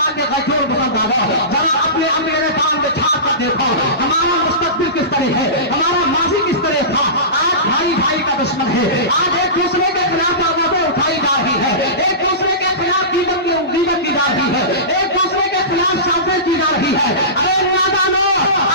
اللہ کے غیور مسلمانوں، ذرا اپنے امیر کام میں چھاپ کر دیکھو ہمارا مستقبل کس طرح ہے، ہمارا ماضی کس طرح تھا۔ آج بھائی بھائی کا دشمن ہے، آج ایک دوسرے کے خلاف آوازیں اٹھائی جا رہی ہے، ایک دوسرے کے خلاف قیمت کی جا رہی ہے، ایک دوسرے کے خلاف سازش کی جا رہی ہے۔ ارے نادانو،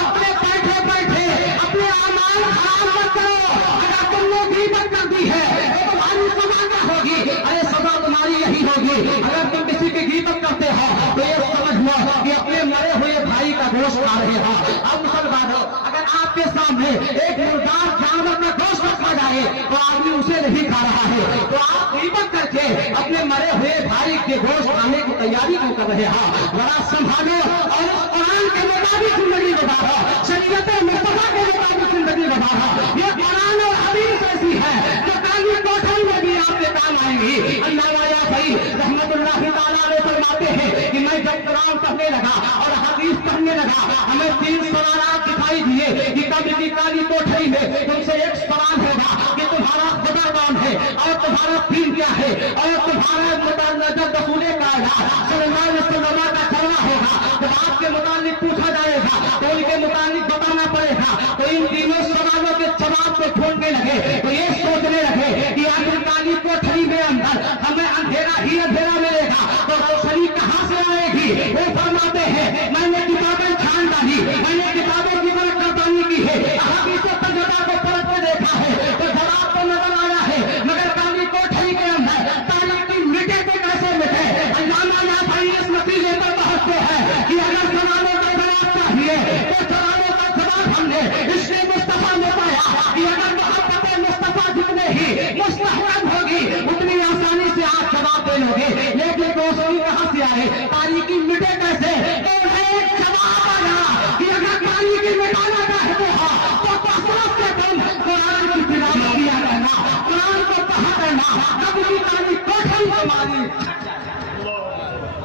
اپنے بیٹھے بیٹھے اپنے اعمال خراب مت کرو۔ اگر تم نے غیبت کر دی ہے تو تمہاری سزا کیا ہوگی؟ ارے سزا تمہاری یہی ہوگی، اگر تم کسی کی غیبت کرتے ہو تو یہ سمجھ لو کہ اپنے مرے ہوئے بھائی کا گوشت کھا رہے ہو۔ اب مسلمانوں، اگر آپ کے سامنے ایک مردار جانور کا گوشت رکھا جائے تو آدمی اسے نہیں کھا رہا ہے، تو آپ غیبت کر کے اپنے مرے ہوئے بھائی کے گوشت کھانے کی تیاری کیوں کر رہے ہو؟ ذرا سنبھالو اور اس قرآن کے مطابق زندگی گزارو، شریعت مصطفیٰ کے مطابق زندگی گزارو۔ یہ قرآن اور حدیث ایسی ہے جو کالی کوٹھری میں بھی آپ کے کام آئیں گی۔ اللہ والا بھائی رحمت اللہ تعالیٰ علیہ فرماتے ہیں کہ میں جب قرآن پڑھنے لگا اور حدیث پڑھنے لگا، ہمیں 3 سوالات دکھائی دیے کہ کبھی کی کالی کوٹھری میں تم سے ایک سوال ہوگا کہ تمہارا خدا کون ہے اور تمہارا دین کیا ہے اور تمہارا متعلق رسول کائنات صلی اللہ علیہ وسلم کا چلنا ہوگا۔ جب آپ کے متعلق پوچھا جائے گا تو ان کے متعلق بتانا پڑے گا۔ تو ان تینوں سوالوں کے جواب کو ڈھونڈنے لگے تو یہ سوچنے لگے کہ آخر کالی کوٹھری میں اندر ہمیں اندھیرا ہی اندھیرا ملے گا تو روشنی کہاں سے آئے گی؟ وہ فرماتے ہیں میں نے کتابیں چھان ڈالی، میں نے کتابوں کی برکتانی کی ہے، احادیث و تجربہ کو پلٹ کے دیکھا ہے تو جواب تو نظر آیا ہے، مگر کالی کوٹھری کے اندر تاریخی مٹے تو کیسے مٹے؟ علامہ یا بھائی اس نتیجے پر پہنچتے ہیں کہ اگر سوالوں کا جواب چاہیے تو سوالوں کا جواب ہم نے اس نے مصطفیٰ میں پایا کہ اگر محبت مصطفیٰ جتنے ہی مستحکم ہوگی اتنی آسانی سے آپ جواب دے لو گے۔ لیکن روشنی کہاں سے آئے؟ تاریخی مٹے کیسے؟ تو ایک جواب آیا کہ اگر تاریخی مٹانا چاہتے ہو تو کثرت سے تم قرآن کی تلاوت کیا کرنا، قرآن کو پڑھا کرنا، کبھی بھی تاریخ کوٹھری ہماری۔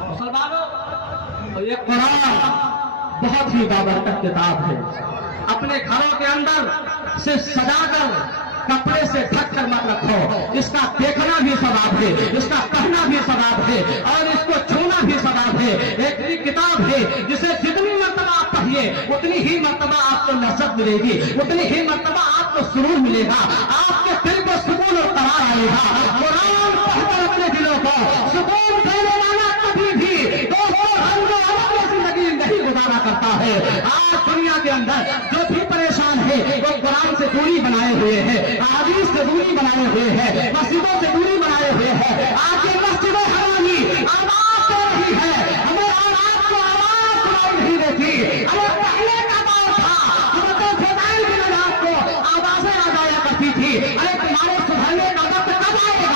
مسلمانوں، یہ قرآن بہت ہی بابرکت کتاب ہے، اپنے گھروں کے اندر سے سجا کر کپڑے سے ڈھک کر مت رکھو، اس کا دیکھنا بھی ثواب ہے، اس کا پڑھنا بھی ثواب ہے اور اس کو چھونا بھی ثواب ہے۔ ایک کتاب ہے جسے جتنی مرتبہ آپ پڑھیے اتنی ہی مرتبہ آپ کو لذت ملے گی، اتنی ہی مرتبہ آپ کو سرور ملے گا، آپ کے دل کو سکون اور قرار آئے گا۔ قرآن پڑھ کر اپنے دلوں کو سکون دینے والا کبھی بھی زندگی نہیں گزارا کرتا ہے۔ آج دنیا کے اندر جو بھی پریشان ہے وہ قرآن سے دوری بنائے ہوئے ہیں، احادیث سے دوری بنائے ہوئے ہیں، مسجدوں سے دوری بنائے ہوئے ہیں۔ آج یہ مسجد حرامی آواز دے رہی ہے ہمیں اور آپ کو آواز سنائی نہیں دیتی۔ ہمیں پہلے کا دور تھا حضرت فضائل کی نجات کو آوازیں آ جایا کرتی تھی، ارے تمہارے سدھرنے کا وقت کب آئے گا؟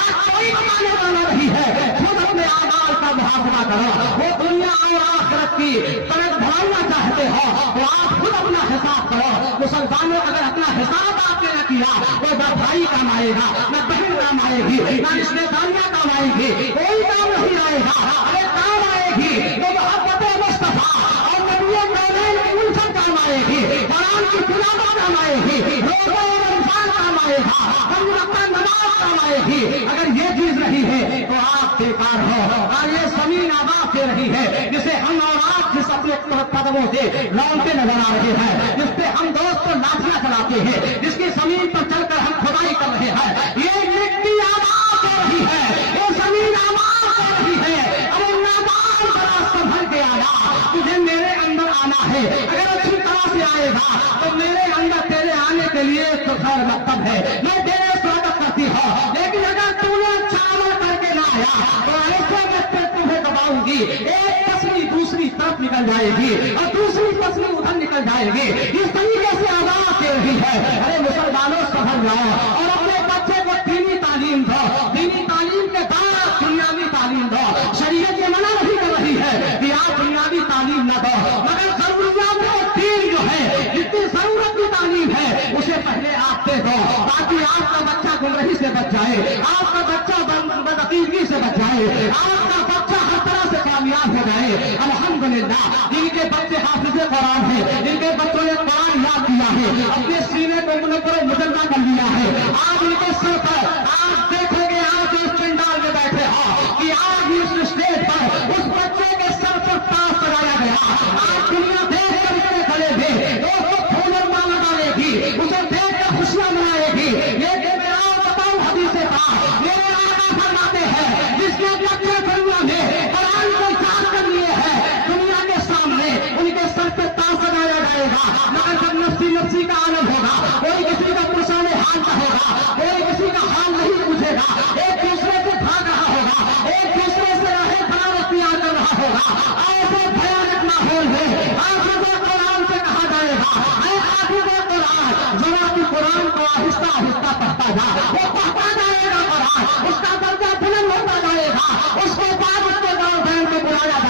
آج کوئی بتانے والا نہیں ہے، خود اپنے اعمال کا محاسبہ کرو۔ وہ دنیا اور آخرت کی طرف بڑھانا چاہتے ہو تو آپ خود اپنا حساب کرو۔ مسلمانوں اگر اپنا حساب آپ نے نہ کیا تو نہ بھائی کام آئے گا، نہ بہن کام آئے گی، نہ رشتے داریاں کام آئیں گی، کوئی کام نہیں آئے گا۔ ارے کام آئے گی تو محبت مصطفیٰ اور نبی کونین کی الفت کام آئے گی، قرآن کی تلاوت کام آئے گی، روزہ اور رمضان کام آئے گا، ہم وقت نماز کام آئے گی۔ اگر یہ چیز نہیں ہے تو آپ بیکار ہو۔ اور یہ زمین آباد دے رہی ہے جسے ہم اور آپ جس اپنے قدموں سے لونتے نظر آ رہے ہیں، جس پہ ہم دوست کو لاٹیاں چلاتے ہیں، جس کی زمین پر چل کر ہم کھدائی کر رہے ہیں، یہ مٹی آباد ہو رہی ہے، یہ زمین آباد ہو رہی ہے۔ ارے نادان ذرا سنبھل کے آیا، تجھے میرے اندر آنا ہے، اگر اچھی طرح سے آئے گا تو میرے اندر تیرے آنے کے لیے تو خیر مقصد ہے، میں تیرے سواگت کرتی ہوں۔ لیکن اگر تو نے چاول کر کے نہ آیا تو ایسے میں تمہیں دباؤں گی، ایک پسلی دوسری طرف نکل جائے گی اور دوسری پسلی ادھر نکل جائے گی، اس طریقے سے آواز دے رہی ہے۔ ارے مسلمانوں سنبھل جاؤ اور اپنے بچے کو دینی تعلیم دو، دینی تعلیم کے بعد دنیاوی تعلیم دو۔ شریعت یہ منع نہیں کر رہی ہے کہ آپ دنیاوی تعلیم نہ دو، مگر ضروریات دین جو ہے، جتنی ضرورت کی تعلیم ہے اسے پہلے آپ دے دو تاکہ آپ کا بچہ گمراہی سے بچ جائے، آپ کا بچہ بدعقیدگی سے بچ جائے، آپ کا بچہ ہر طرح سے کامیاب ہو جائے۔ الحمدللہ جن کے بچے حافظ قرآن ہیں، جن کے بچوں نے قرآن یاد کیا ہے، اپنے سینے کو مسلمان کر لیا ہے، آج ان کے سر پر آپ دیکھیں گے، آج اس پنڈال میں بیٹھے ہو کہ آج اس اسٹیج پر اس بچے کے